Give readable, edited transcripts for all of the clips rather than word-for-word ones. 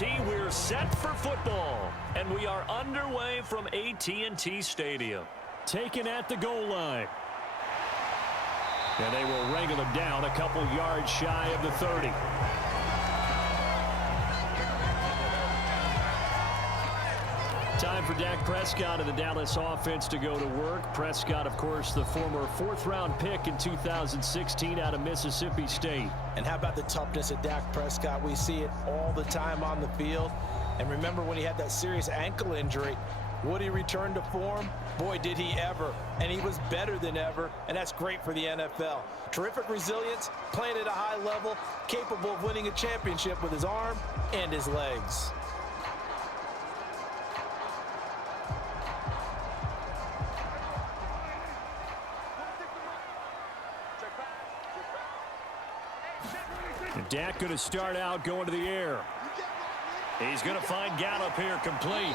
AT&T, we're set for football. And we are underway from AT&T Stadium. Taken at the goal line. And they will wrangle him down a couple yards shy of the 30. Time for Dak Prescott of the Dallas offense to go to work. Prescott, of course, the former fourth-round pick in 2016 out of Mississippi State. And how about the toughness of Dak Prescott? We see it all the time on the field. And remember when he had that serious ankle injury, would he return to form? Boy, did he ever. And he was better than ever, and that's great for the NFL. Terrific resilience, playing at a high level, capable of winning a championship with his arm and his legs. Dak going to start out going to the air. He's going to find Gallup here complete.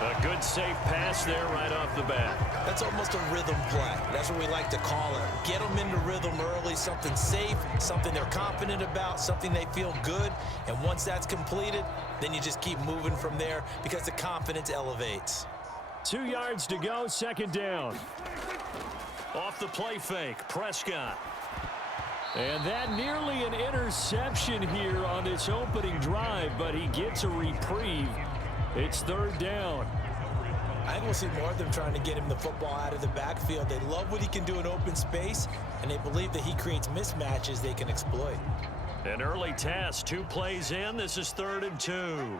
A good safe pass there right off the bat. That's almost a rhythm play. That's what we like to call it. Get them into rhythm early, something safe, something they're confident about, something they feel good. And once that's completed, then you just keep moving from there because the confidence elevates. 2 yards to go, second down. Off the play fake, Prescott. And that nearly an interception here on this opening drive, but he gets a reprieve. It's third down. I think we'll see more of them trying to get him the football out of the backfield. They love what he can do in open space, and they believe that he creates mismatches they can exploit. An early test, 2 plays in. This is 3rd and 2.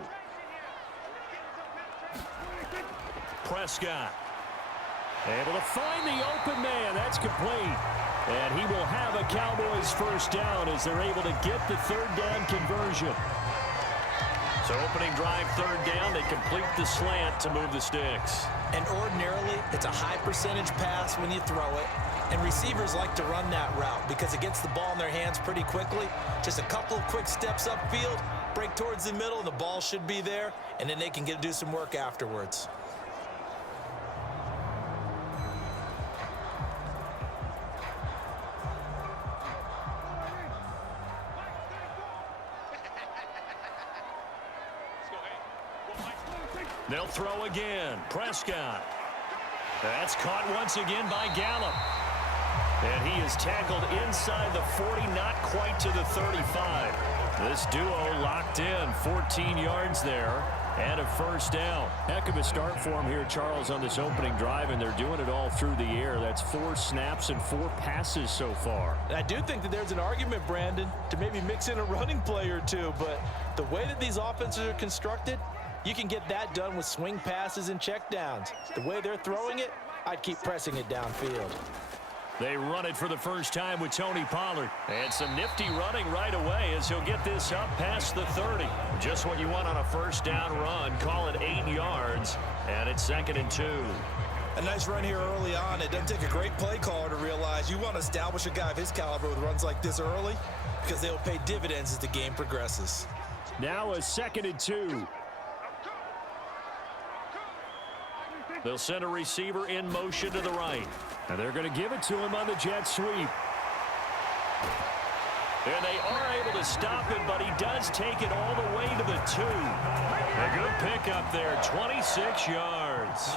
Prescott able to find the open man. That's complete. And he will have a Cowboys first down as they're able to get the third down conversion. So opening drive, third down, they complete the slant to move the sticks. And ordinarily, it's a high percentage pass when you throw it. And receivers like to run that route because it gets the ball in their hands pretty quickly. Just a couple of quick steps upfield, break towards the middle, and the ball should be there. And then they can do some work afterwards. They'll throw again. Prescott. That's caught once again by Gallup. And he is tackled inside the 40, not quite to the 35. This duo locked in, 14 yards there, and a first down. Heck of a start for him here, Charles, on this opening drive, and they're doing it all through the air. That's 4 snaps and 4 passes so far. And I do think that there's an argument, Brandon, to maybe mix in a running play or two, but the way that these offenses are constructed, you can get that done with swing passes and checkdowns. The way they're throwing it, I'd keep pressing it downfield. They run it for the first time with Tony Pollard. And some nifty running right away as he'll get this up past the 30. Just what you want on a first down run. Call it 8 yards. And it's 2nd and 2. A nice run here early on. It doesn't take a great play caller to realize you want to establish a guy of his caliber with runs like this early because they'll pay dividends as the game progresses. Now a 2nd and 2. They'll send a receiver in motion to the right. And they're going to give it to him on the jet sweep. And they are able to stop it, but he does take it all the way to the 2. A good pickup there, 26 yards.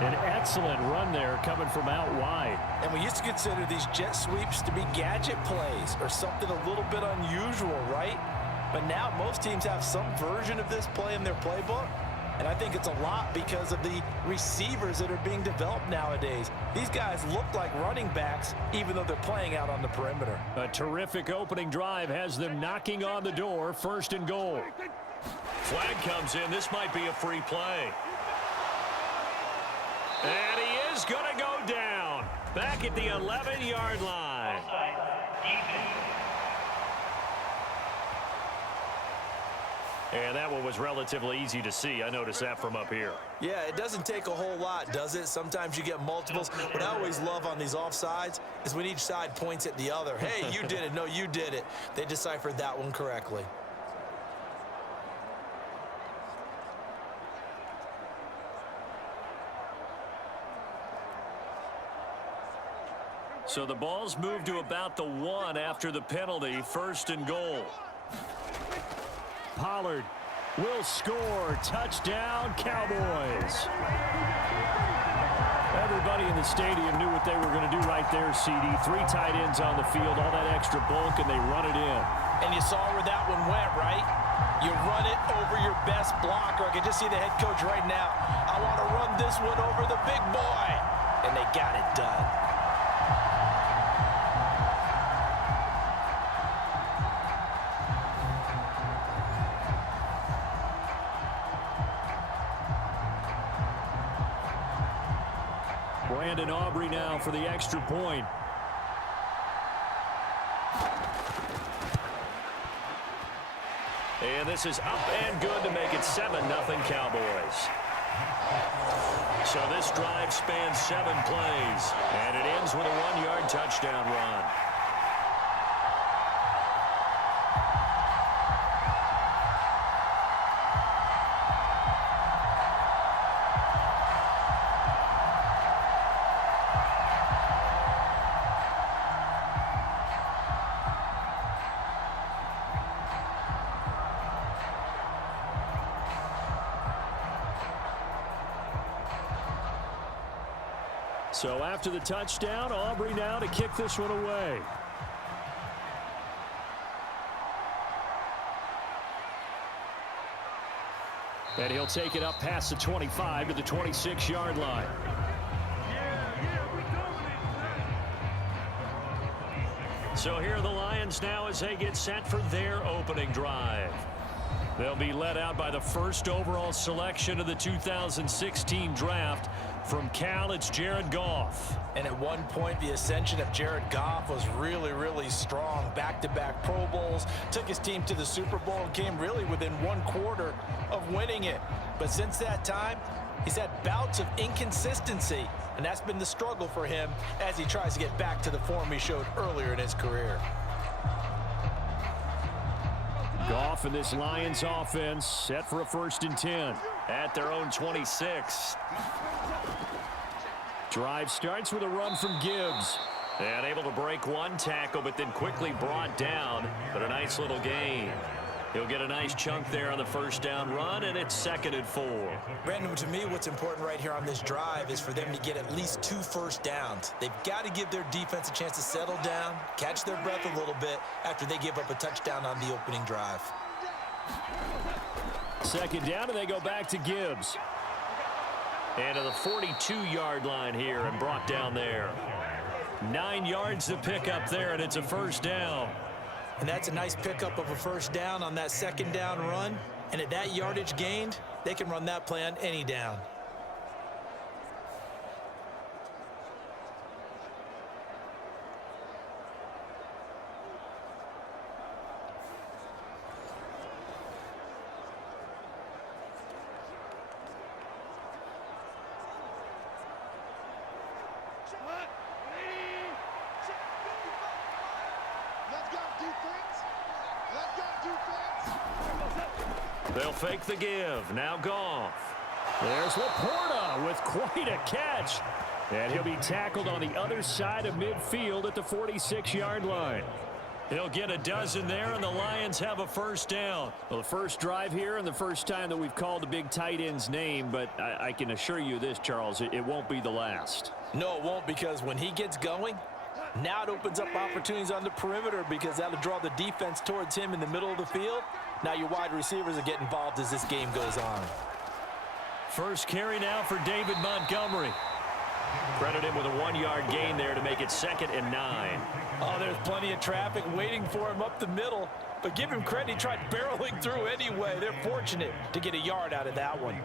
An excellent run there coming from out wide. And we used to consider these jet sweeps to be gadget plays or something a little bit unusual, right? But now most teams have some version of this play in their playbook. And I think it's a lot because of the receivers that are being developed nowadays. These guys look like running backs, even though they're playing out on the perimeter. A terrific opening drive has them knocking on the door, 1st and goal. Flag comes in. This might be a free play. And he is going to go down. Back at the 11-yard line. And that one was relatively easy to see. I noticed that from up here. Yeah, it doesn't take a whole lot, does it? Sometimes you get multiples. What I always love on these offsides is when each side points at the other. Hey, you did it. No, you did it. They deciphered that one correctly. So the ball's moved to about the 1 after the penalty. 1st and goal. Pollard will score. Touchdown, Cowboys. Everybody in the stadium knew what they were going to do right there, CD. 3 tight ends on the field, all that extra bulk, and they run it in. And you saw where that one went, right? You run it over your best blocker. I can just see the head coach right now. I want to run this one over the big boy. And they got it done. Brandon Aubrey now for the extra point. And this is up and good to make it 7-0 Cowboys. So this drive spans 7 plays, and it ends with a 1-yard touchdown run. So after the touchdown, Aubrey now to kick this one away. And he'll take it up past the 25 to the 26-yard line. So here are the Lions now as they get set for their opening drive. They'll be led out by the 1st overall selection of the 2016 draft. From Cal, it's Jared Goff. And at one point, the ascension of Jared Goff was really, really strong. Back-to-back Pro Bowls, took his team to the Super Bowl, and came really within 1/4 of winning it. But since that time, he's had bouts of inconsistency, and that's been the struggle for him as he tries to get back to the form he showed earlier in his career. Goff and this Lions offense set for a 1st and 10 at their own 26. Drive starts with a run from Gibbs. And able to break 1 tackle, but then quickly brought down. But a nice little gain. He'll get a nice chunk there on the 1st down run, and it's 2nd and 4. Brandon, to me, what's important right here on this drive is for them to get at least 2 first downs. They've got to give their defense a chance to settle down, catch their breath a little bit after they give up a touchdown on the opening drive. 2nd down, and they go back to Gibbs. And to the 42-yard line here and brought down there. 9 yards to pick up there, and it's a 1st down. And that's a nice pickup of a 1st down on that 2nd down run. And at that yardage gained, they can run that play on any down. They'll fake the give. Now Goff. There's Laporta with quite a catch. And he'll be tackled on the other side of midfield at the 46-yard line. He'll get a dozen there, and the Lions have a 1st down. Well, the first drive here and the first time that we've called the big tight end's name, but I can assure you this, Charles, it won't be the last. No, it won't, because when he gets going, now it opens up opportunities on the perimeter because that'll draw the defense towards him in the middle of the field. Now your wide receivers will get involved as this game goes on. First carry now for David Montgomery. Credit him with a 1-yard gain there to make it 2nd and 9. Oh, there's plenty of traffic waiting for him up the middle. But give him credit, he tried barreling through anyway. They're fortunate to get a yard out of that one.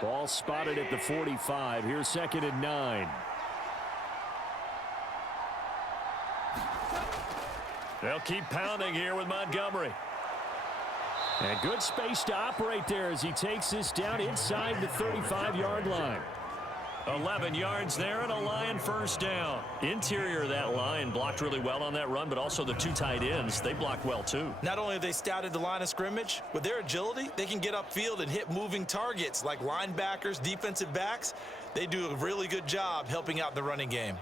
Ball spotted at the 45. Here's 2nd and 9. They'll keep pounding here with Montgomery. And good space to operate there as he takes this down inside the 35-yard line. 11 yards there and a Lion first down. Interior of that line blocked really well on that run, but also the two tight ends, they blocked well too. Not only have they scouted the line of scrimmage, with their agility, they can get upfield and hit moving targets like linebackers, defensive backs. They do a really good job helping out the running game.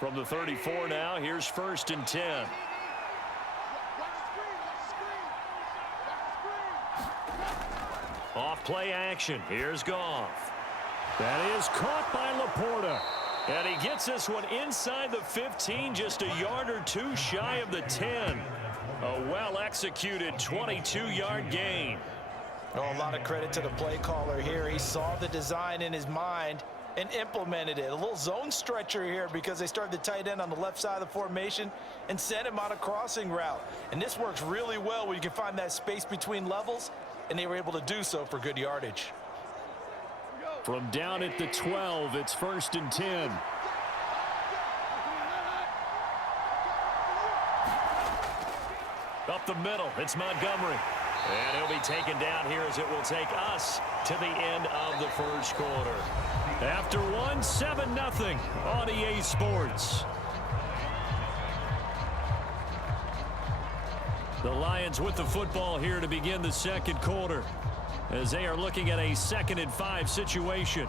From the 34 now, here's 1st and 10. Off play action. Here's Goff. That is caught by Laporta. And he gets this one inside the 15, just a yard or two shy of the 10. A well-executed 22-yard gain. Oh, a lot of credit to the play caller here. He saw the design in his mind and implemented it. A little zone stretcher here because they started the tight end on the left side of the formation and sent him on a crossing route. And this works really well when you can find that space between levels, and they were able to do so for good yardage. From down at the 12, it's 1st and 10. Up the middle, it's Montgomery. And he'll be taken down here as it will take us to the end of the first quarter. After one, 7-0 on EA Sports. The Lions with the football here to begin the second quarter as they are looking at a 2nd and 5 situation.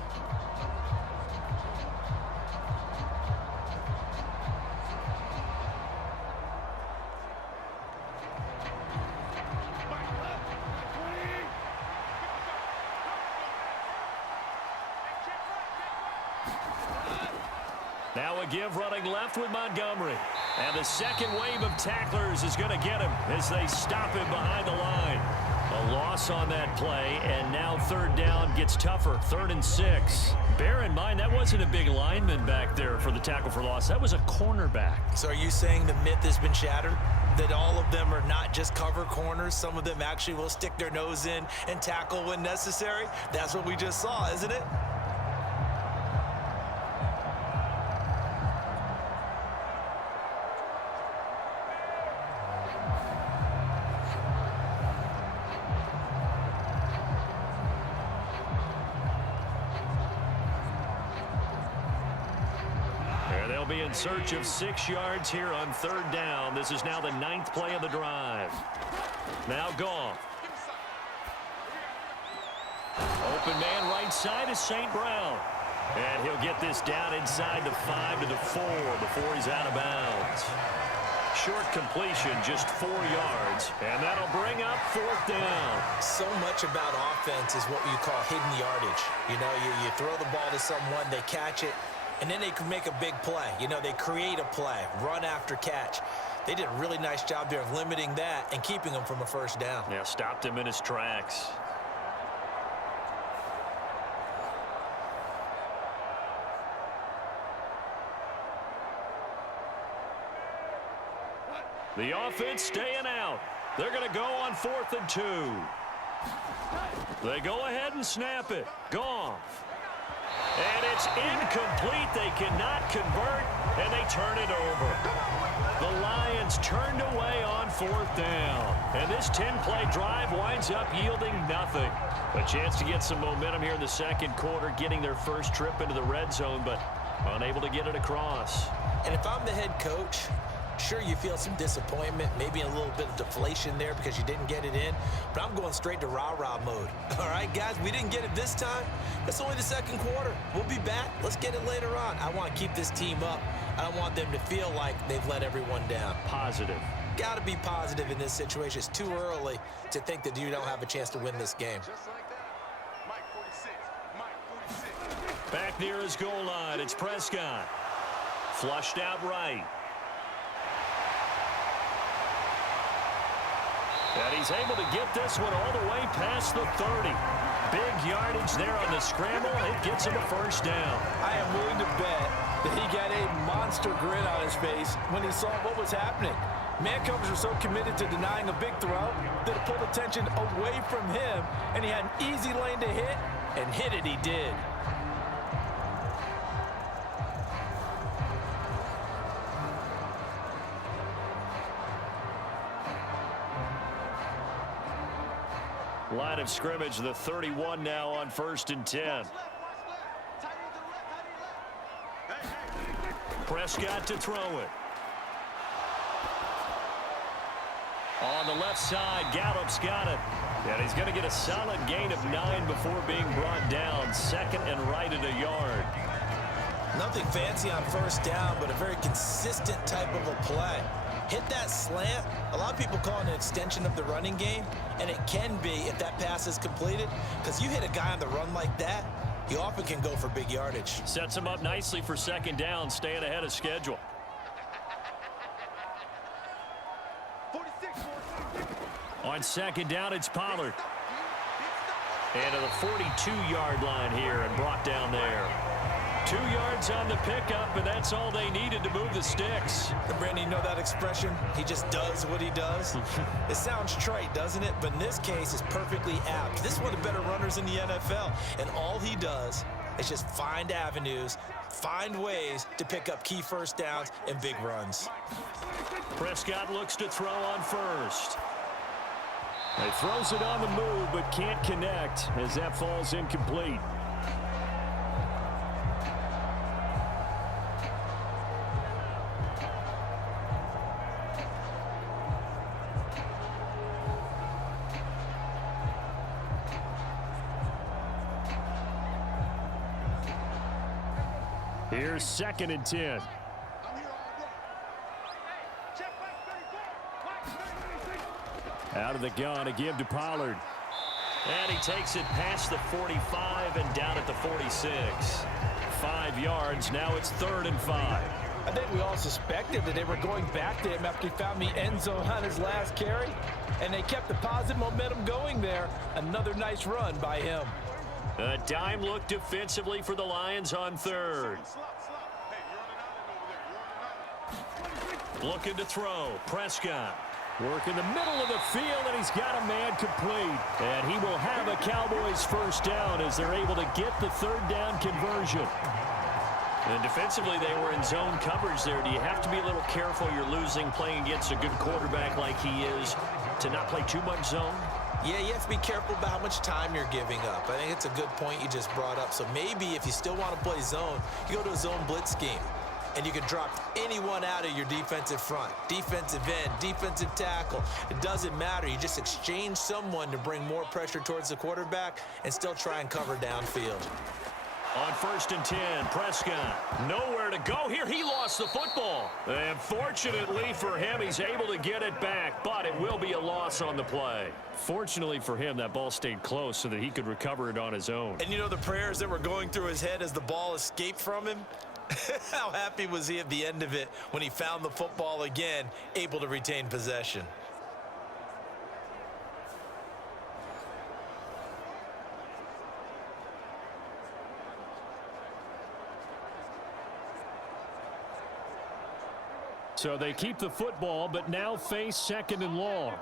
Now a give running left with Montgomery. And the second wave of tacklers is going to get him as they stop him behind the line. A loss on that play, and now 3rd down gets tougher. 3rd and 6. Bear in mind, that wasn't a big lineman back there for the tackle for loss. That was a cornerback. So are you saying the myth has been shattered? That all of them are not just cover corners? Some of them actually will stick their nose in and tackle when necessary? That's what we just saw, isn't it? Be in search of 6 yards here on 3rd down. This is now the 9th play of the drive. Now Goff. Open man right side is St. Brown. And he'll get this down inside the 5 to the 4 before he's out of bounds. Short completion, just 4 yards. And that'll bring up 4th down. So much about offense is what you call hidden yardage. You know, you throw the ball to someone, they catch it, and then they can make a big play. You know, they create a play, run after catch. They did a really nice job there of limiting that and keeping him from a 1st down. Yeah, stopped him in his tracks. The offense staying out. They're going to go on 4th and 2. They go ahead and snap it. Goff. And it's incomplete. They cannot convert, and they turn it over. The Lions turned away on 4th down. And this 10-play drive winds up yielding nothing. A chance to get some momentum here in the second quarter, getting their first trip into the red zone, but unable to get it across. And if I'm the head coach, sure, you feel some disappointment, maybe a little bit of deflation there because you didn't get it in, but I'm going straight to rah-rah mode. All right, guys, we didn't get it this time. It's only the second quarter. We'll be back. Let's get it later on. I want to keep this team up. I don't want them to feel like they've let everyone down. Positive. Got to be positive in this situation. It's too early to think that you don't have a chance to win this game. Back near his goal line, it's Prescott. Flushed out right. And he's able to get this one all the way past the 30. Big yardage there on the scramble. It gets him a 1st down. I am willing to bet He got a monster grin on his face when he saw what was happening. Man coverage were so committed to denying a big throw that it pulled attention away from him, and he had an easy lane to hit, and hit it he did. Line of scrimmage, the 31 now on 1st and 10. Prescott to throw it. On the left side, Gallup's got it. And he's going to get a solid gain of 9 before being brought down. Second and right at a yard. Nothing fancy on first down, but a very consistent type of a play. Hit that slant. A lot of people call it an extension of the running game, and it can be if that pass is completed, because you hit a guy on the run like that, he often can go for big yardage. Sets him up nicely for second down, staying ahead of schedule. On second down, it's Pollard. And to the 42-yard line here and brought down there. 2 yards on the pickup, and that's all they needed to move the sticks. Brandon, you know that expression? He just does what he does. It sounds trite, doesn't it? But in this case, it's perfectly apt. This is one of the better runners in the NFL, and all he does is just find avenues, find ways to pick up key first downs and big runs. Prescott looks to throw on first. He throws it on the move, but can't connect as that falls incomplete. Here's second and 10. Out of the gun, a give to Pollard. And he takes it past the 45 and down at the 46. 5 yards, now it's 3rd and 5. I think we all suspected that they were going back to him after he found the end zone on his last carry, and they kept the positive momentum going there. Another nice run by him. A dime look defensively for the Lions on 3rd. Looking to throw. Prescott. Work in the middle of the field, and he's got a man complete. And he will have a Cowboys first down as they're able to get the 3rd down conversion. And defensively, they were in zone coverage there. Do you have to be a little careful? You're losing playing against a good quarterback like he is to not play too much zone? Yeah, you have to be careful about how much time you're giving up. I think it's a good point you just brought up. So maybe if you still want to play zone, you go to a zone blitz scheme. And you can drop anyone out of your defensive front. Defensive end, defensive tackle. It doesn't matter. You just exchange someone to bring more pressure towards the quarterback and still try and cover downfield. On 1st and 10, Prescott. Nowhere to go here. He lost the football. And fortunately for him, he's able to get it back, but it will be a loss on the play. Fortunately for him, that ball stayed close so that he could recover it on his own. And you know the prayers that were going through his head as the ball escaped from him? How happy was he at the end of it when he found the football again, able to retain possession? So they keep the football, but now face 2nd and long.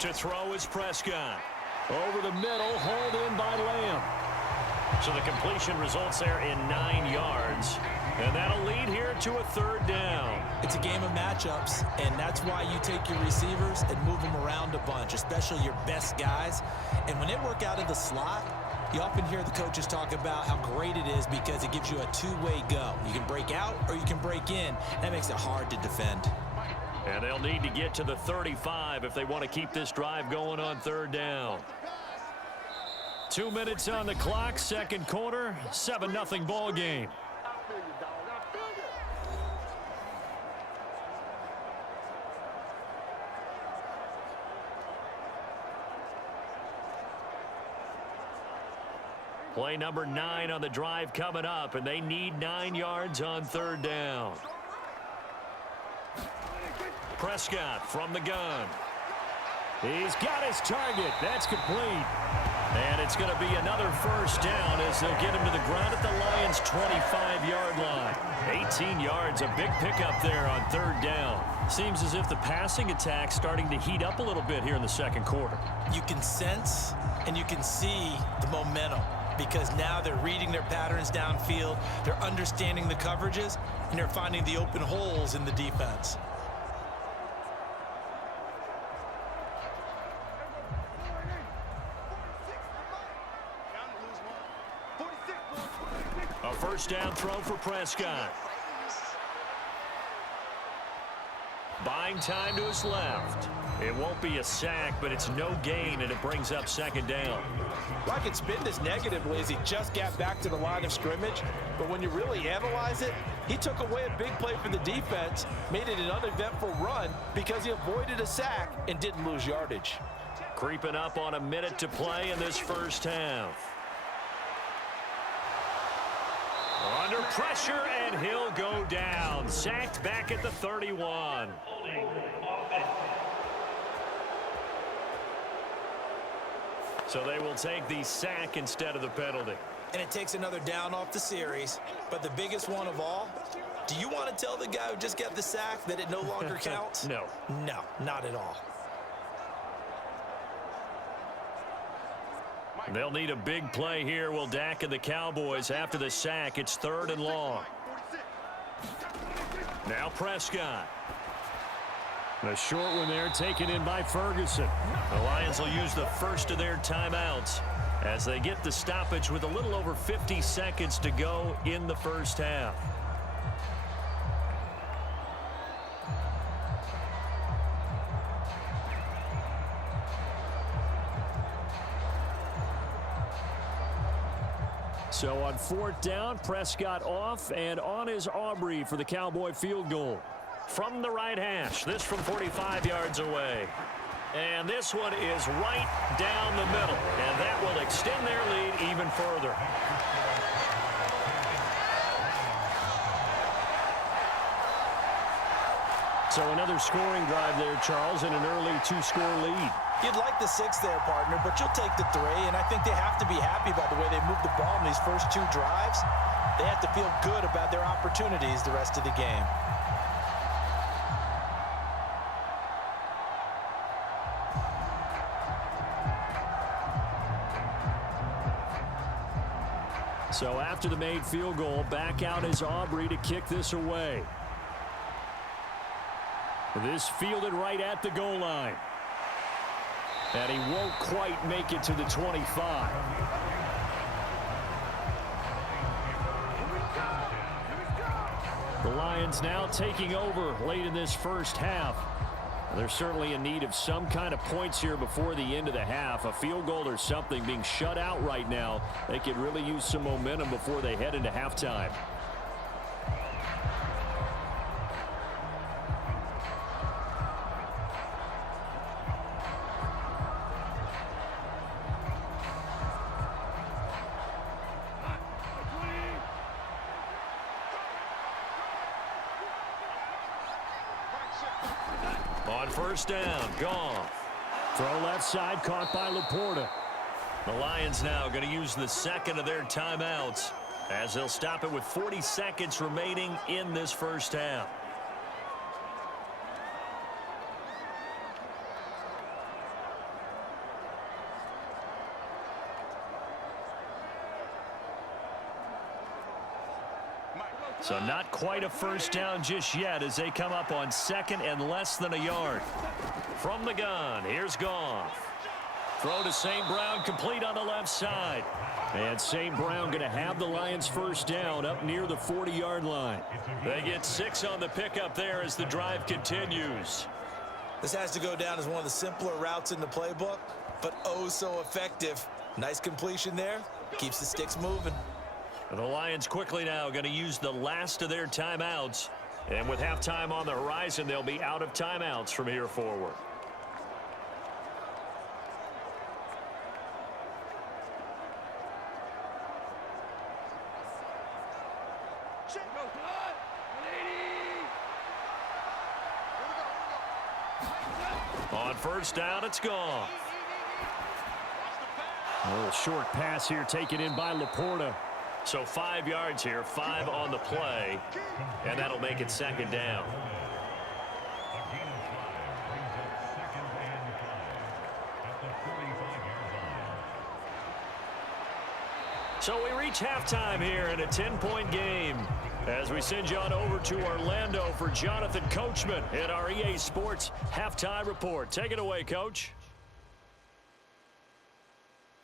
To throw is Prescott. Over the middle, hauled in by Lamb. So the completion results there in 9 yards. And that'll lead here to a 3rd down. It's a game of matchups, and that's why you take your receivers and move them around a bunch, especially your best guys. And when they work out of the slot, you often hear the coaches talk about how great it is because it gives you a two-way go. You can break out or you can break in. That makes it hard to defend. And they'll need to get to the 35 if they want to keep this drive going on 3rd down. 2 minutes on the clock, 2nd quarter, 7-0 ball game. Play number 9 on the drive coming up, and they need 9 yards on 3rd down. Prescott from the gun. He's got his target. That's complete. And it's going to be another first down as they'll get him to the ground at the Lions' 25-yard line. 18 yards, a big pickup there on third down. Seems as if the passing attack's starting to heat up a little bit here in the second quarter. You can sense and you can see the momentum because now they're reading their patterns downfield, they're understanding the coverages, and they're finding the open holes in the defense. A first down throw for Prescott. Buying time to his left. It won't be a sack, but it's no gain, and it brings up second down. I could spin this negatively as he just got back to the line of scrimmage, but when you really analyze it, he took away a big play for the defense, made it an uneventful run because he avoided a sack and didn't lose yardage. Creeping up on a minute to play in this first half. Under pressure, and he'll go down. Sacked back at the 31. So they will take the sack instead of the penalty. And it takes another down off the series. But the biggest one of all, do you want to tell the guy who just got the sack that it no longer counts? No. No, not at all. They'll need a big play here, will Dak and the Cowboys. After the sack, it's third and long. Now Prescott. The short one there taken in by Ferguson. The Lions will use the first of their timeouts as they get the stoppage with a little over 50 seconds to go in the first half. So on fourth down, Prescott off and on is Aubrey for the Cowboy field goal. From the right hash, this from 45 yards away. And this one is right down the middle, and that will extend their lead even further. So another scoring drive there, Charles, and an early two-score lead. You'd like the 6 there, partner, but you'll take the 3, and I think they have to be happy by the way they moved the ball in these first 2 drives. They have to feel good about their opportunities the rest of the game. So after the made field goal, back out is Aubrey to kick this away. This fielded right at the goal line. And he won't quite make it to the 25. The Lions now taking over late in this first half. They're certainly in need of some kind of points here before the end of the half. A field goal or something being shut out right now. They could really use some momentum before they head into halftime. On first down, Goff. Throw left side, caught by Laporta. The Lions now going to use the second of their timeouts as they'll stop it with 40 seconds remaining in this first half. So not quite a first down just yet as they come up on second and less than a yard. From the gun, here's Goff. Throw to St. Brown, complete on the left side. And St. Brown going to have the Lions first down up near the 40-yard line. They get 6 on the pickup there as the drive continues. This has to go down as one of the simpler routes in the playbook, but oh so effective. Nice completion there. Keeps the sticks moving. The Lions quickly now going to use the last of their timeouts. And with halftime on the horizon, they'll be out of timeouts from here forward. On first down, it's Goff. A little short pass here taken in by Laporta. So 5 yards here, 5 on the play, and that'll make it second down. So we reach halftime here in a 10-point game as we send you on over to Orlando for Jonathan Coachman in our EA Sports Halftime Report. Take it away, Coach.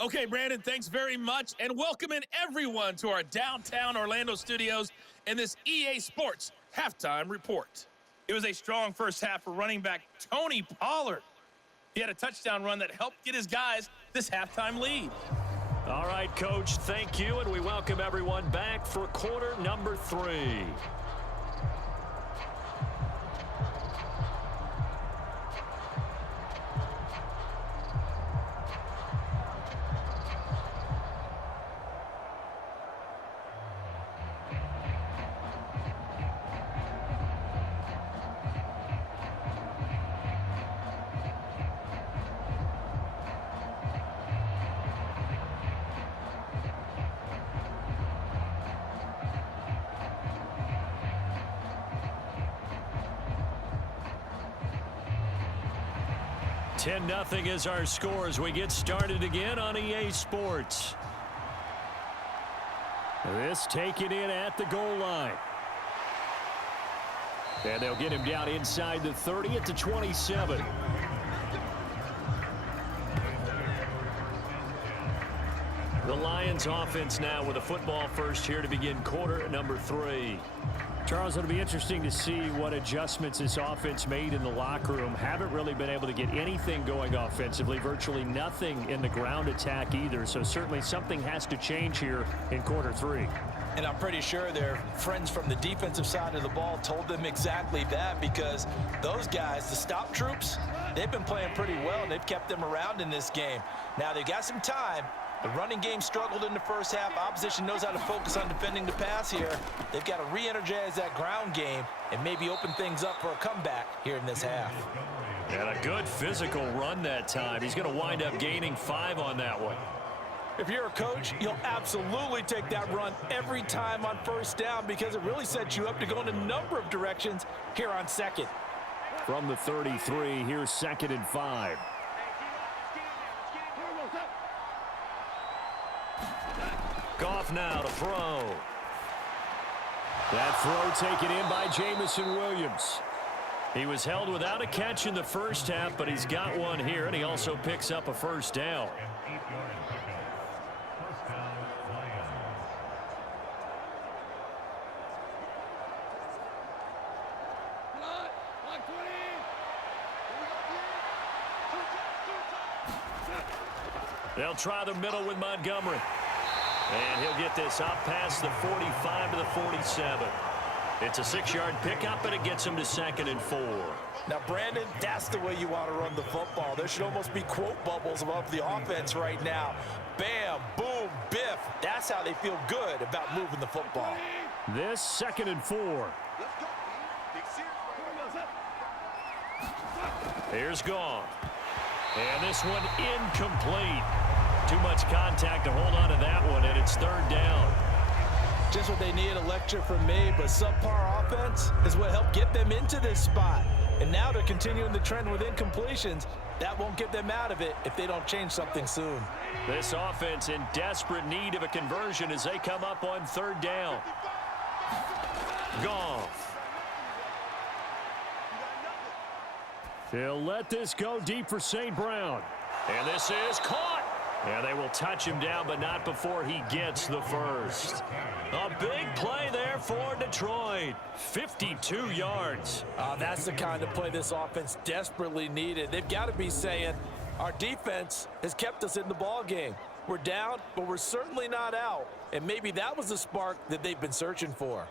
Okay, Brandon, thanks very much, and welcome in everyone to our downtown Orlando studios in this EA Sports Halftime Report. It was a strong first half for running back Tony Pollard. He had a touchdown run that helped get his guys this halftime lead. All right, Coach, thank you, and we welcome everyone back for quarter number 3. Nothing is our score as we get started again on EA Sports. This taken in at the goal line. And they'll get him down inside the 30 at the 27. The Lions offense now with a football first here to begin quarter number 3. Charles, it'll be interesting to see what adjustments this offense made in the locker room. Haven't really been able to get anything going offensively, virtually nothing in the ground attack either. So certainly something has to change here in quarter 3. And I'm pretty sure their friends from the defensive side of the ball told them exactly that, because those guys, the stop troops, they've been playing pretty well, and they've kept them around in this game. Now they've got some time. The running game struggled in the first half. Opposition knows how to focus on defending the pass here. They've got to re-energize that ground game and maybe open things up for a comeback here in this half. And a good physical run that time. He's going to wind up gaining 5 on that one. If you're a coach, you'll absolutely take that run every time on first down, because it really sets you up to go in a number of directions here on second. From the 33, here's 2nd and 5. Goff now to throw. That throw taken in by Jameson Williams. He was held without a catch in the first half, but he's got one here, and he also picks up a first down. They'll try the middle with Montgomery. And he'll get this up past the 45 to the 47. It's a 6-yard pickup, and it gets him to 2nd and 4. Now, Brandon, that's the way you want to run the football. There should almost be quote bubbles above the offense right now. Bam, boom, biff. That's how they feel good about moving the football. This 2nd and 4. Here's Goff. And this one incomplete. Too much contact to hold on to that one, and it's 3rd down. Just what they needed, a lecture from me, but subpar offense is what helped get them into this spot. And now they're continuing the trend with incompletions. That won't get them out of it if they don't change something soon. This offense in desperate need of a conversion as they come up on 3rd down. Goff. They'll let this go deep for St. Brown. And this is caught. And they will touch him down, but not before he gets the first. A big play there for Detroit. 52 yards. That's the kind of play this offense desperately needed. They've got to be saying, our defense has kept us in the ball game. We're down, but we're certainly not out. And maybe that was the spark that they've been searching for.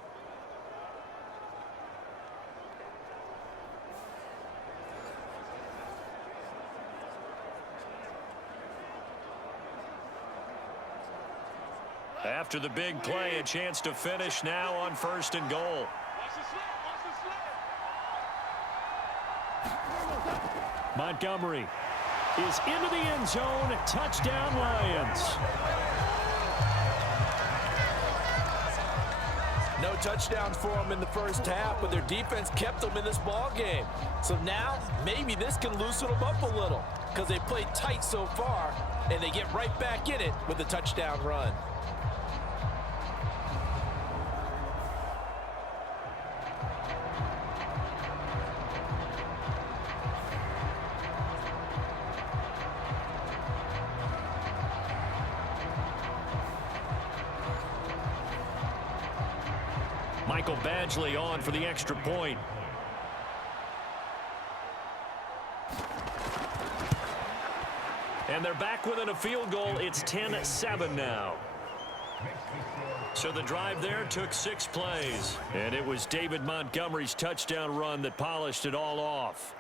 After the big play, a chance to finish now on 1st and goal. Montgomery. is into the end zone. Touchdown, Lions. No touchdowns for them in the first half, but their defense kept them in this ball game. So now, maybe this can loosen them up a little because they played tight so far, and they get right back in it with a touchdown run. Michael Badgley on for the extra point. And they're back within a field goal. It's 10-7 now. So the drive there took 6 plays. And it was David Montgomery's touchdown run that polished it all off.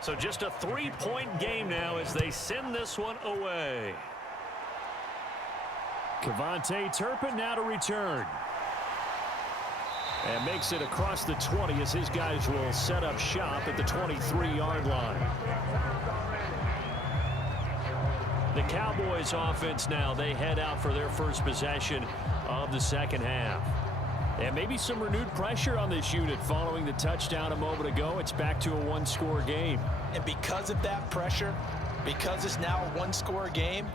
So just a 3-point game now as they send this one away. Kevontae Turpin now to return. And makes it across the 20 as his guys will set up shop at the 23-yard line. The Cowboys offense now, they head out for their first possession of the second half. And maybe some renewed pressure on this unit following the touchdown a moment ago. It's back to a 1-score game. And because of that pressure, because it's now a 1-score game,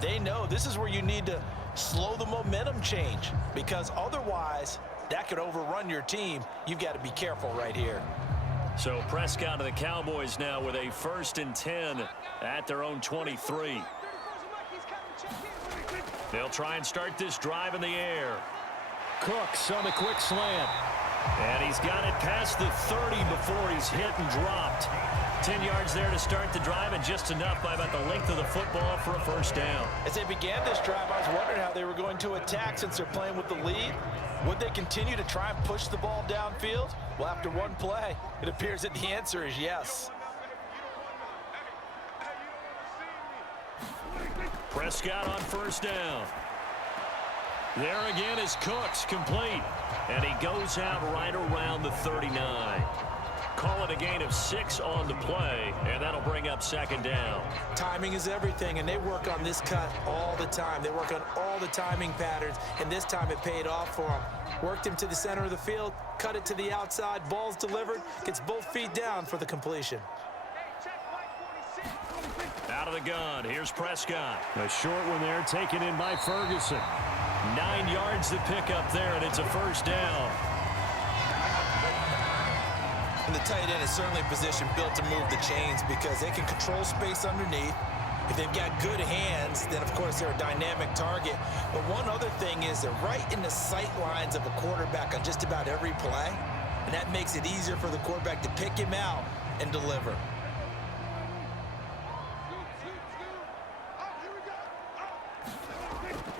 they know this is where you need to slow the momentum change, because otherwise that could overrun your team. You've got to be careful right here. So Prescott and the Cowboys now with a 1st and 10 at their own 23. They'll try and start this drive in the air. Cooks on the quick slant. And he's got it past the 30 before he's hit and dropped. 10 yards there to start the drive, and just enough by about the length of the football for a first down. As they began this drive, I was wondering how they were going to attack since they're playing with the lead. Would they continue to try and push the ball downfield? Well, after one play, it appears that the answer is yes. Prescott on first down. There again is Cooks, complete. And he goes out right around the 39. Call it a gain of 6 on the play, and that'll bring up second down. Timing is everything, and they work on this cut all the time. They work on all the timing patterns, and this time it paid off for them. Worked him to the center of the field, cut it to the outside, ball's delivered, gets both feet down for the completion. Out of the gun, here's Prescott. A short one there, taken in by Ferguson. 9 yards to pick up there, and it's a first down. And the tight end is certainly a position built to move the chains because they can control space underneath. If they've got good hands, then of course they're a dynamic target. But one other thing is they're right in the sight lines of a quarterback on just about every play. And that makes it easier for the quarterback to pick him out and deliver.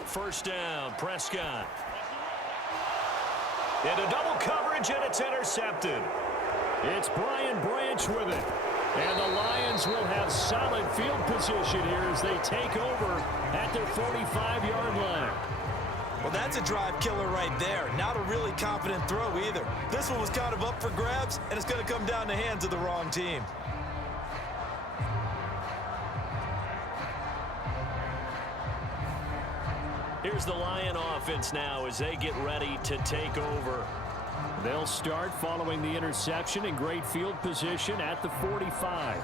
First down, Prescott. Into double coverage, and it's intercepted. It's Brian Branch with it. And the Lions will have solid field position here as they take over at their 45-yard line. Well, that's a drive killer right there. Not a really confident throw either. This one was kind of up for grabs, and it's going to come down the hands of the wrong team. Here's the Lion offense now as they get ready to take over. They'll start following the interception in great field position at the 45.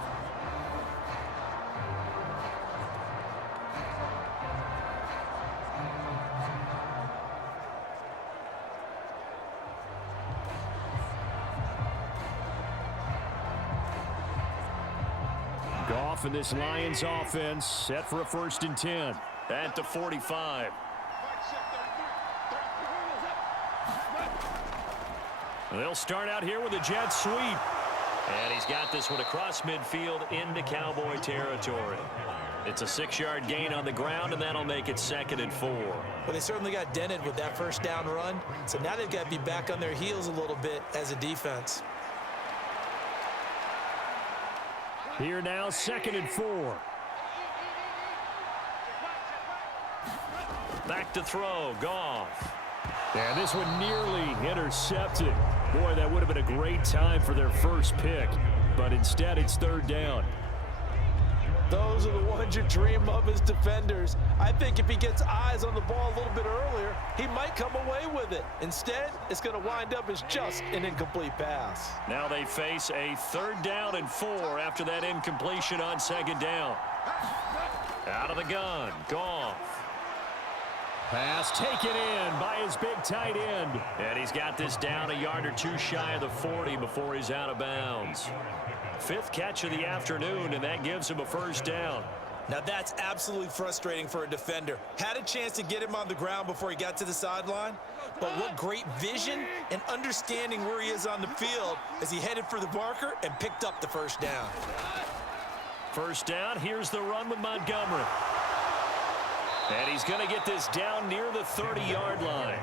Goff and this Lions offense set for a 1st and 10 at the 45. They'll start out here with a jet sweep. And he's got this one across midfield into Cowboy territory. It's a 6-yard gain on the ground, and that'll make it 2nd and 4. Well, they certainly got dented with that first down run, so now they've got to be back on their heels a little bit as a defense. Here now, 2nd and 4. Back to throw, Goff. And this one nearly intercepted. Boy, that would have been a great time for their first pick, but instead it's 3rd down. Those are the ones you dream of as defenders. I think if he gets eyes on the ball a little bit earlier, he might come away with it. Instead, it's going to wind up as just an incomplete pass. Now they face a 3rd down and 4 after that incompletion on 2nd down. Out of the gun, Goff. Pass taken in by his big tight end. And he's got this down a yard or 2 shy of the 40 before he's out of bounds. 5th catch of the afternoon, and that gives him a 1st down. Now that's absolutely frustrating for a defender. Had a chance to get him on the ground before he got to the sideline, but what great vision and understanding where he is on the field as he headed for the marker and picked up the 1st down. 1st down, here's the run with Montgomery. And he's going to get this down near the 30-yard line.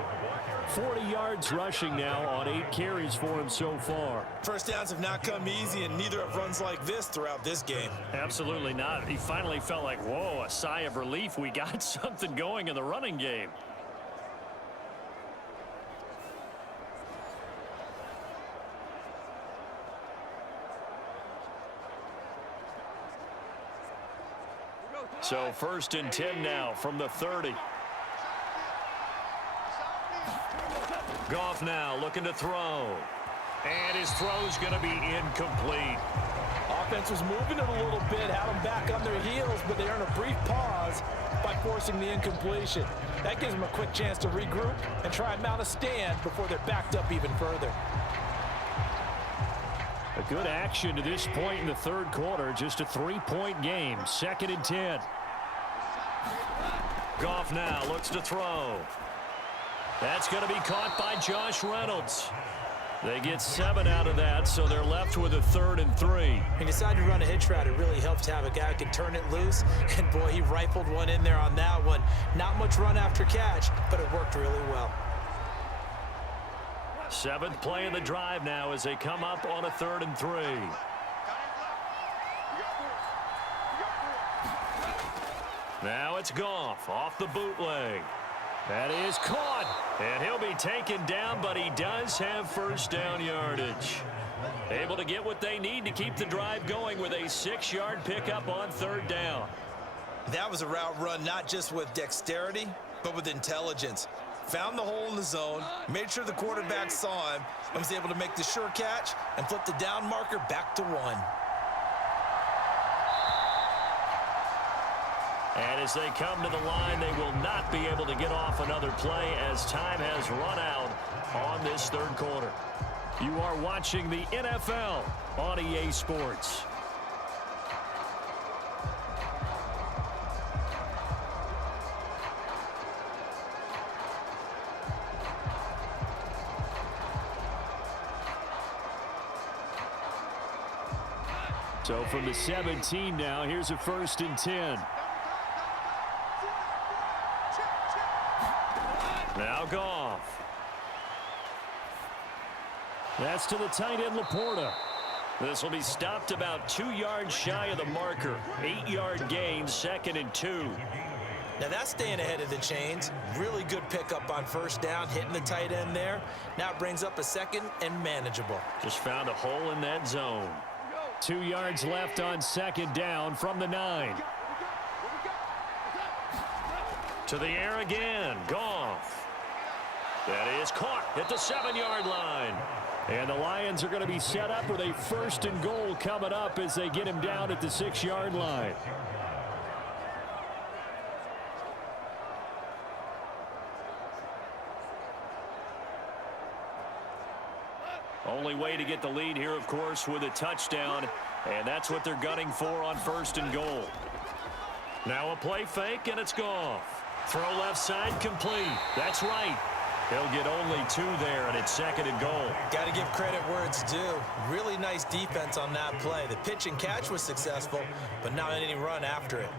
40 yards rushing now on 8 carries for him so far. 1st downs have not come easy, and neither have runs like this throughout this game. Absolutely not. He finally felt like, whoa, a sigh of relief. We got something going in the running game. So 1st and 10 now from the 30. Goff now looking to throw. And his throw's going to be incomplete. Offense was moving it a little bit, had them back on their heels, but they earned a brief pause by forcing the incompletion. That gives them a quick chance to regroup and try and mount a stand before they're backed up even further. A good action to this point in the 3rd quarter. Just a 3-point game. 2nd and 10. Goff now looks to throw. That's going to be caught by Josh Reynolds. They get 7 out of that, so they're left with a 3rd and 3. He decided to run a hitch route. It really helps to have a guy who can turn it loose. And, boy, he rifled one in there on that one. Not much run after catch, but it worked really well. 7th play of the drive now as they come up on a 3rd and 3. Now it's Goff off the bootleg. That is caught, and he'll be taken down, but he does have 1st down yardage. Able to get what they need to keep the drive going with a 6-yard pickup on 3rd down. That was a route run not just with dexterity, but with intelligence. Found the hole in the zone, made sure the quarterback saw him, and was able to make the sure catch and flip the down marker back to 1. And as they come to the line, they will not be able to get off another play as time has run out on this 3rd quarter. You are watching the NFL on EA Sports. So from the 17 now, here's a 1st and 10. Now Goff. That's to the tight end, Laporta. This will be stopped about 2 yards shy of the marker. 8-yard gain, 2nd and 2. Now that's staying ahead of the chains. Really good pickup on 1st down, hitting the tight end there. Now it brings up a 2nd and manageable. Just found a hole in that zone. 2 yards left on 2nd down from the 9. To the air again, Goff. That is caught at the 7-yard line. And the Lions are going to be set up with a 1st and goal coming up as they get him down at the 6-yard line. Only way to get the lead here, of course, with a touchdown. And that's what they're gunning for on 1st and goal. Now a play fake, and it's Goff. Throw left side complete. That's right. He'll get only 2 there, and it's 2nd and goal. Got to give credit where it's due. Really nice defense on that play. The pitch and catch was successful, but not any run after it.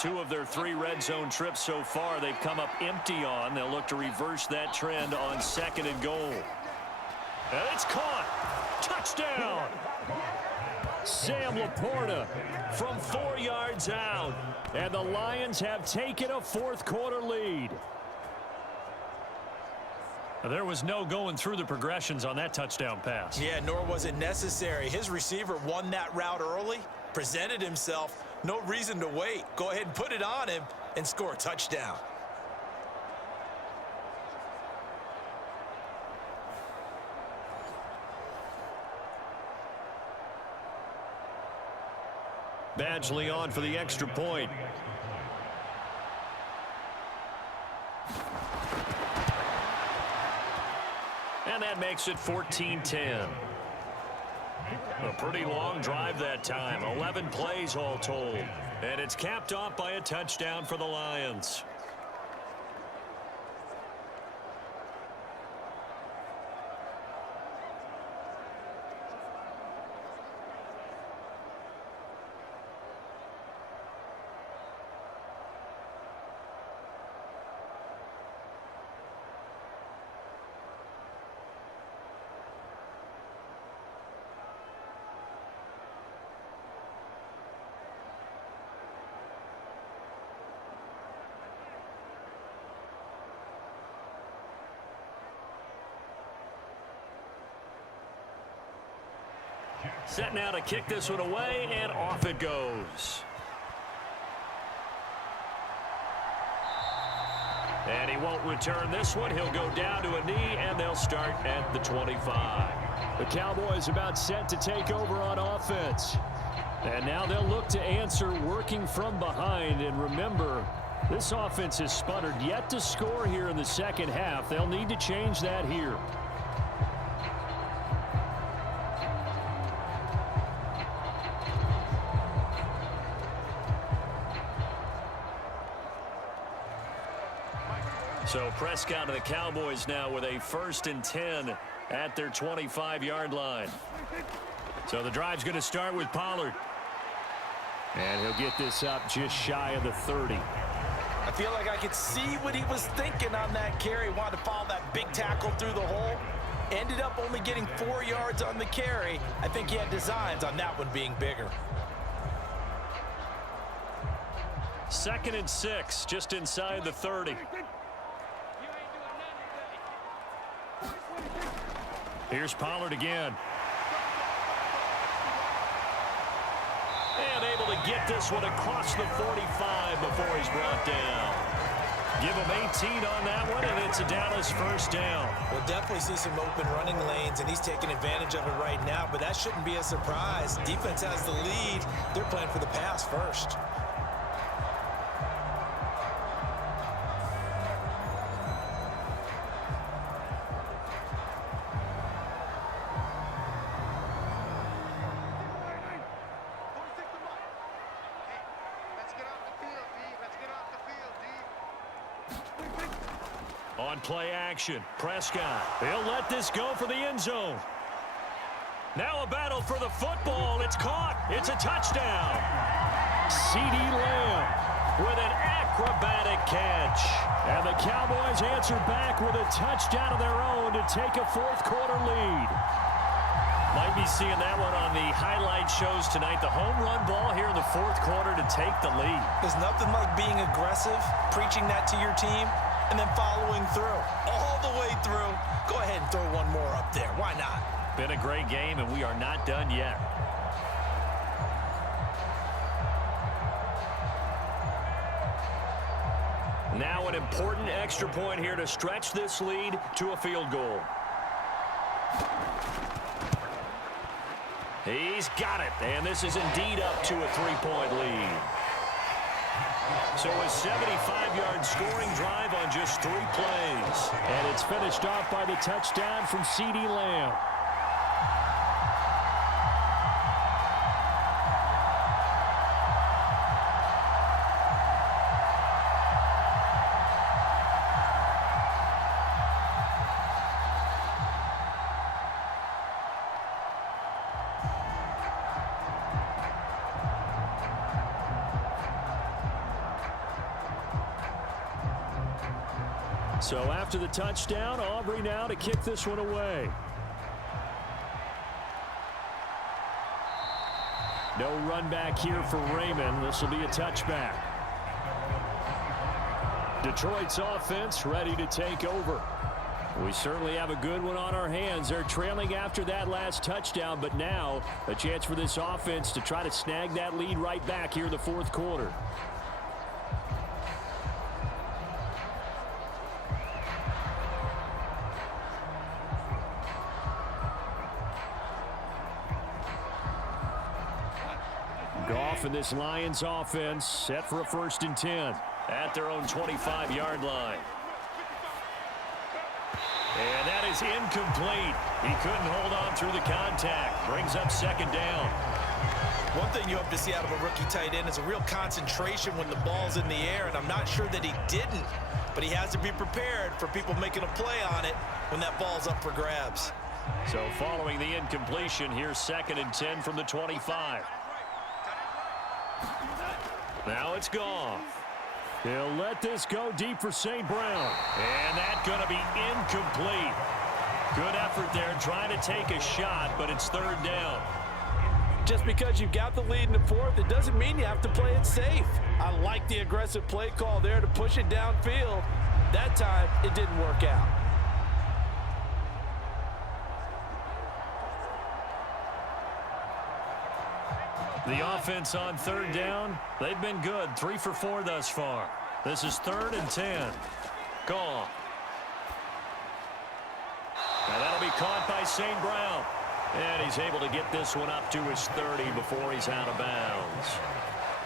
2 of their 3 red zone trips so far, they've come up empty on. They'll look to reverse that trend on 2nd and goal. And it's caught. Touchdown. Sam Laporta from 4 yards out. And the Lions have taken a 4th quarter lead. There was no going through the progressions on that touchdown pass. Yeah, nor was it necessary. His receiver won that route early, presented himself. No reason to wait. Go ahead and put it on him and score a touchdown. Badgley on for the extra point. And that makes it 14-10. A pretty long drive that time. 11 plays all told. And it's capped off by a touchdown for the Lions. Set now to kick this one away, and off it goes. And he won't return this one. He'll go down to a knee, and they'll start at the 25. The Cowboys about set to take over on offense. And now they'll look to answer working from behind. And remember, this offense has sputtered yet to score here in the second half. They'll need to change that here. So Prescott and the Cowboys now with a 1st and 10 at their 25-yard line. So the drive's going to start with Pollard. And he'll get this up just shy of the 30. I feel like I could see what he was thinking on that carry. Wanted to follow that big tackle through the hole. Ended up only getting 4 yards on the carry. I think he had designs on that one being bigger. 2nd and 6, just inside the 30. Here's Pollard again. And able to get this one across the 45 before he's brought down. Give him 18 on that one, and it's a Dallas 1st down. We'll definitely see some open running lanes, and he's taking advantage of it right now, but that shouldn't be a surprise. Defense has the lead. They're playing for the pass first. On play action, Prescott. He'll let this go for the end zone. Now a battle for the football. It's caught. It's a touchdown. CeeDee Lamb with an acrobatic catch. And the Cowboys answer back with a touchdown of their own to take a 4th quarter lead. Might be seeing that one on the highlight shows tonight. The home run ball here in the 4th quarter to take the lead. There's nothing like being aggressive, preaching that to your team, and then following through, all the way through. Go ahead and throw one more up there. Why not? Been a great game, and we are not done yet. Now an important extra point here to stretch this lead to a field goal. He's got it, and this is indeed up to a 3-point lead. So a 75-yard scoring drive on just 3 plays. And it's finished off by the touchdown from CeeDee Lamb. So after the touchdown, Aubrey now to kick this one away. No run back here for Raymond. This will be a touchback. Detroit's offense ready to take over. We certainly have a good one on our hands. They're trailing after that last touchdown, but now a chance for this offense to try to snag that lead right back here in the fourth quarter. Goff and this Lions offense set for a 1st and 10. At their own 25-yard line. And that is incomplete. He couldn't hold on through the contact. Brings up 2nd down. One thing you hope to see out of a rookie tight end is a real concentration when the ball's in the air, and I'm not sure that he didn't, but he has to be prepared for people making a play on it when that ball's up for grabs. So following the incompletion, here's 2nd and 10 from the 25. Now it's Goff. He'll let this go deep for St. Brown. And that's going to be incomplete. Good effort there trying to take a shot, but it's 3rd down. Just because you've got the lead in the 4th, it doesn't mean you have to play it safe. I like the aggressive play call there to push it downfield. That time, it didn't work out. The offense on 3rd down, they've been good. 3 for 4 thus far. This is 3rd and 10. Gone. And that'll be caught by St. Brown. And he's able to get this one up to his 30 before he's out of bounds.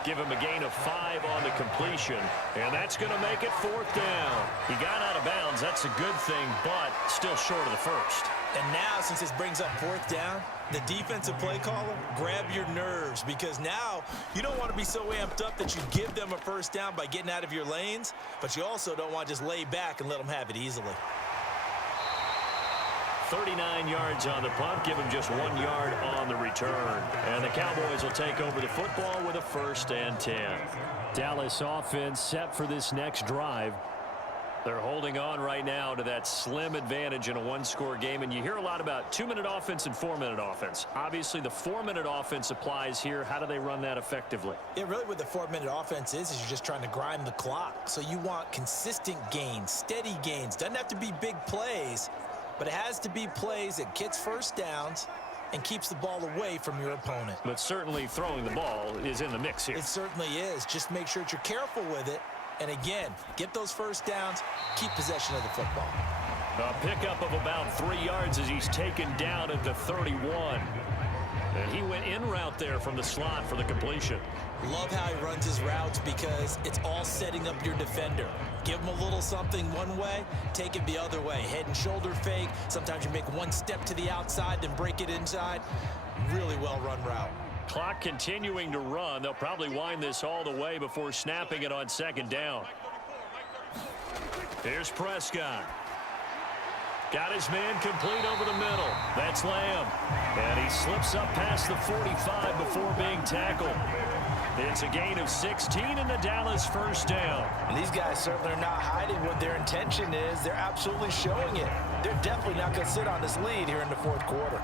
Give him a gain of 5 on the completion, and that's going to make it 4th down. He got out of bounds. That's a good thing, but still short of the 1st. And now, since this brings up 4th down, the defensive play caller, grab your nerves, because now you don't want to be so amped up that you give them a 1st down by getting out of your lanes, but you also don't want to just lay back and let them have it easily. 39 yards on the punt, give him just 1 yard on the return. And the Cowboys will take over the football with a 1st and 10. Dallas offense set for this next drive. They're holding on right now to that slim advantage in a 1-score game. And you hear a lot about 2-minute offense and 4-minute offense. Obviously, the 4-minute offense applies here. How do they run that effectively? Yeah, really what the 4-minute offense is you're just trying to grind the clock. So you want consistent gains, steady gains. Doesn't have to be big plays, but it has to be plays that gets 1st downs and keeps the ball away from your opponent. But certainly throwing the ball is in the mix here. It certainly is. Just make sure that you're careful with it. And again, get those 1st downs, keep possession of the football. A pickup of about 3 yards as he's taken down at the 31. And he went in route there from the slot for the completion. Love how he runs his routes because it's all setting up your defender. Give him a little something one way, take it the other way. Head and shoulder fake. Sometimes you make one step to the outside, then break it inside. Really well run route. Clock continuing to run. They'll probably wind this all the way before snapping it on 2nd down. Here's Prescott. Got his man complete over the middle. That's Lamb. And he slips up past the 45 before being tackled. It's a gain of 16 and the Dallas 1st down. And these guys certainly are not hiding what their intention is. They're absolutely showing it. They're definitely not going to sit on this lead here in the 4th quarter.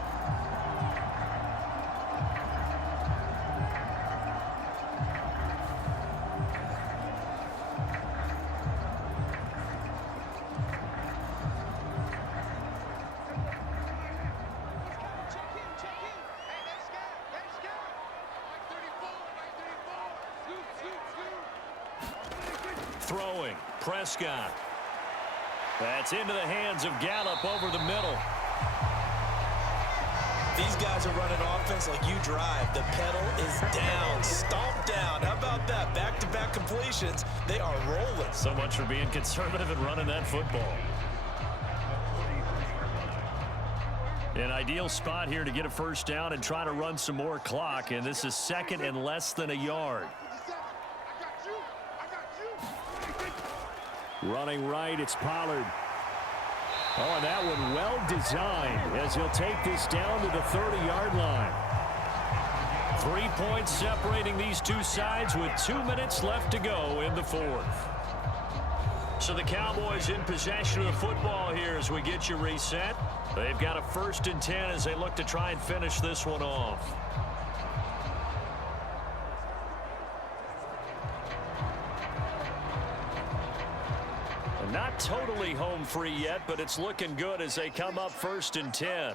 Throwing, Prescott. That's into the hands of Gallup over the middle. These guys are running offense like you drive. The pedal is down, stomp down. How about that? Back-to-back completions. They are rolling. So much for being conservative and running that football. An ideal spot here to get a 1st down and try to run some more clock, and this is 2nd and less than a yard. Running right, it's Pollard. Oh, and that one well designed as he'll take this down to the 30-yard line. 3 points separating these two sides with 2 minutes left to go in the 4th. So the Cowboys in possession of the football here as we get you reset. They've got a 1st and 10 as they look to try and finish this one off. Not totally home free yet, but it's looking good as they come up 1st and 10.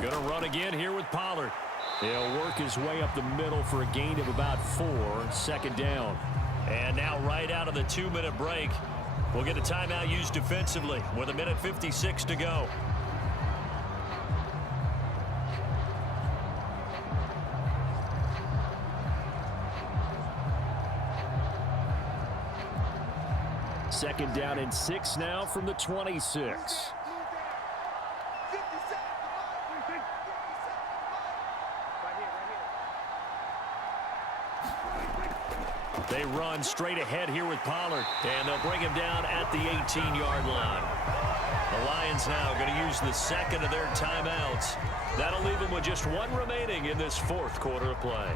Going to run again here with Pollard. He'll work his way up the middle for a gain of about 4, 2nd down. And now right out of the 2-minute break, we'll get a timeout used defensively with 1:56 to go. Second down and 6 now from the 26. They run straight ahead here with Pollard, and they'll bring him down at the 18-yard line. The Lions now going to use the 2nd of their timeouts. That'll leave them with just 1 remaining in this 4th quarter of play.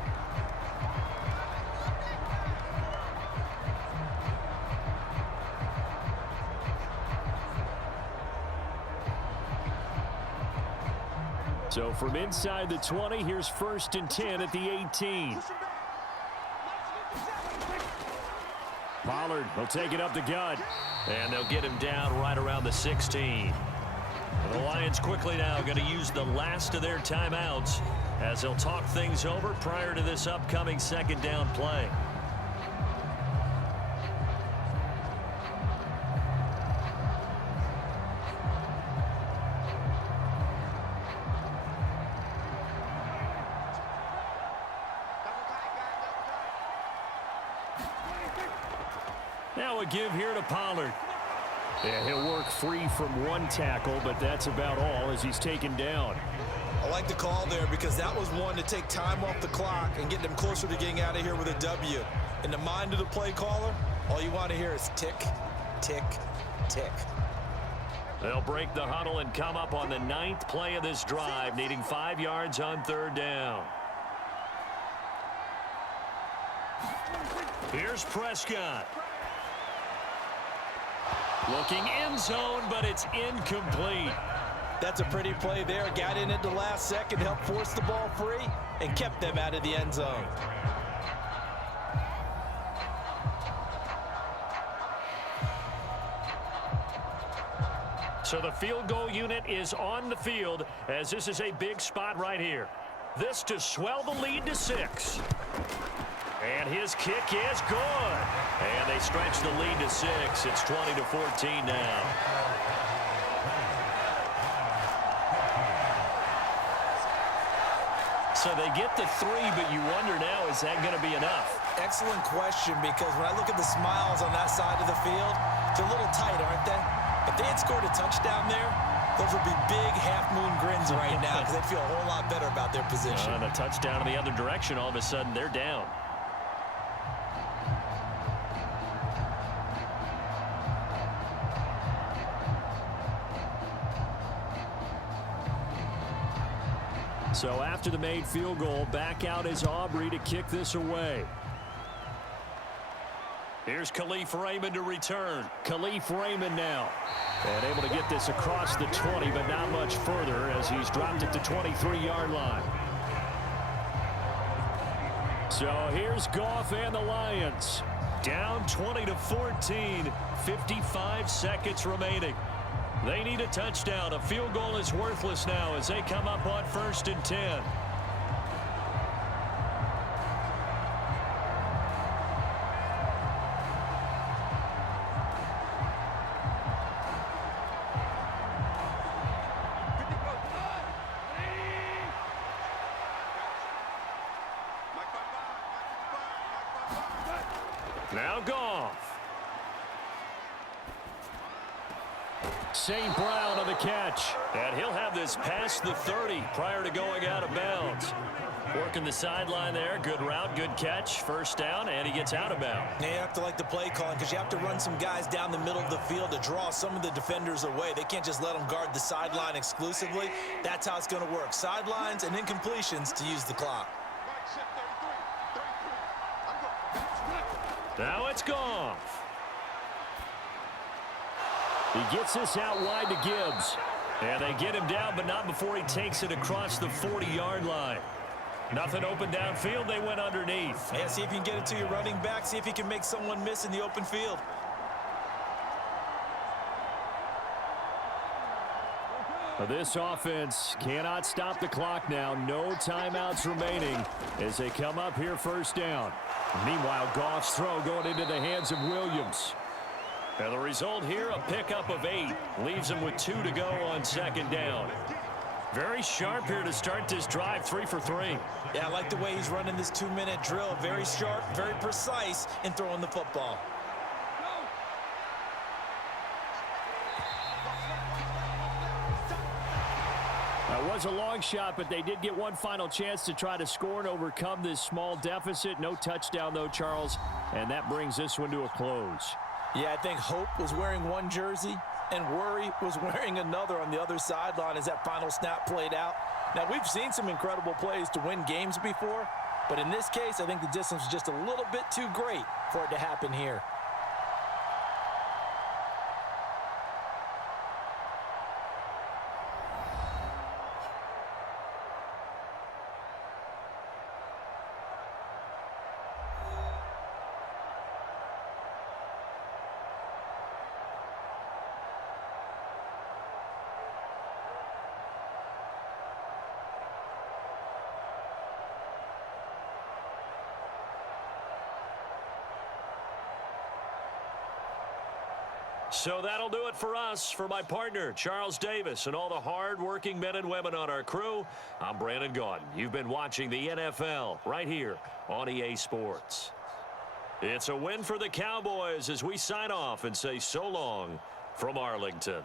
So from inside the 20, here's 1st and 10 at the 18. Pollard will take it up the gut. And they'll get him down right around the 16. The Lions quickly now going to use the last of their timeouts as they'll talk things over prior to this upcoming 2nd down play. Now a give here to Pollard. Yeah, he'll work free from 1 tackle, but that's about all as he's taken down. I like the call there because that was one to take time off the clock and get them closer to getting out of here with a W. In the mind of the play caller, all you want to hear is tick, tick, tick. They'll break the huddle and come up on the 9th play of this drive, needing 5 yards on 3rd down. Here's Prescott. Looking end zone, but it's incomplete. That's a pretty play there. Got in at the last second, helped force the ball free, and kept them out of the end zone. So the field goal unit is on the field as this is a big spot right here. This to swell the lead to 6. And his kick is good. And they stretch the lead to 6. It's 20-14 now. So they get the 3, but you wonder now, is that going to be enough? Excellent question, because when I look at the smiles on that side of the field, they're a little tight, aren't they? If they had scored a touchdown there, those would be big half-moon grins right now because they'd feel a whole lot better about their position. And a touchdown in the other direction, all of a sudden they're down. So after the made field goal, back out is Aubrey to kick this away. Here's Khalif Raymond to return. Khalif Raymond now. And able to get this across the 20, but not much further as he's dropped it to 23-yard line. So here's Goff and the Lions. Down 20-14, 55 seconds remaining. They need a touchdown. A field goal is worthless now as they come up on 1st and 10. Now Goff. St. Brown on the catch. And he'll have this past the 30 prior to going out of bounds. Working the sideline there. Good route, good catch. 1st down, and he gets out of bounds. You have to like the play calling because you have to run some guys down the middle of the field to draw some of the defenders away. They can't just let them guard the sideline exclusively. That's how it's going to work. Sidelines and incompletions to use the clock. Now it's Goff. He gets this out wide to Gibbs. And they get him down, but not before he takes it across the 40-yard line. Nothing open downfield. They went underneath. Yeah, see if you can get it to your running back. See if you can make someone miss in the open field. This offense cannot stop the clock now. No timeouts remaining as they come up here first down. Meanwhile, Goff's throw going into the hands of Williams. And the result here, a pickup of 8. Leaves him with 2 to go on second down. Very sharp here to start this drive, 3 for 3. Yeah, I like the way he's running this 2-minute drill. Very sharp, very precise in throwing the football. It was a long shot, but they did get one final chance to try to score and overcome this small deficit. No touchdown, though, Charles, and that brings this one to a close. Yeah, I think Hope was wearing one jersey and Worry was wearing another on the other sideline as that final snap played out. Now, we've seen some incredible plays to win games before, but in this case, I think the distance was just a little bit too great for it to happen here. So that'll do it for us. For my partner, Charles Davis, and all the hard-working men and women on our crew, I'm Brandon Gaudin. You've been watching the NFL right here on EA Sports. It's a win for the Cowboys as we sign off and say so long from Arlington.